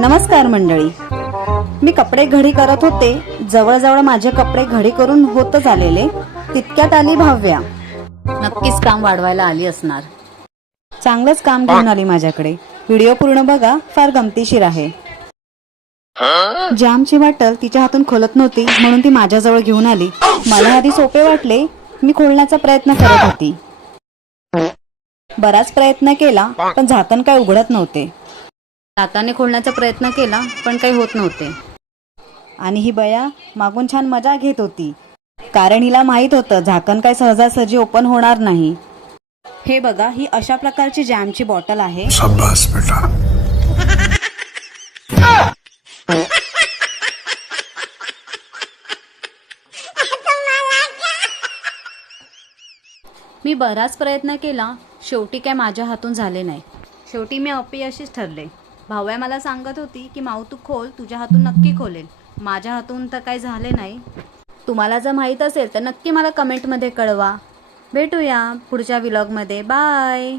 नमस्कार मंडळी. मी कपडे घडी करत होते. जवळजवळ माझे कपडे घडी करून होतच आलेले तितक्यात आली भाव्या. नक्कीच काम वाढवायला आली असणार. चांगलंच काम घेऊन आली माझ्याकडे. व्हिडिओ पूर्ण बघा फार गमतीशीर आहे. जॅमची बाटल तिच्या हातून खोलत नव्हती म्हणून ती माझ्याजवळ घेऊन आली. मला आधी सोपे वाटले मी खोलण्याचा प्रयत्न करत होती. बराच प्रयत्न केला पण झाकण काय उघडत नव्हते. दाताने खोलण्याचा प्रयत्न केला पण काही होत नव्हते. आणि ही बया मागून छान मजा घेत होती. कारण हिला माहीत होतं झाकण काय सहजासहजी ओपन होणार नाही. हे बघा ही अशा प्रकारची जॅमची बॉटल आहे. मी बराच प्रयत्न केला शेवटी काय माझ्या हातून झाले नाही. शेवटी मी अपयशीच ठरले. भाव्या मला सांगत होती की माऊ तू खोल तुझ्या हातून नक्की खोलेल. माझ्या हातून तर काही झाले नाही. तुम्हाला जर माहीत असेल तर नक्की मला कमेंटमध्ये कळवा. भेटूया पुढच्या व्लॉगमध्ये बाय.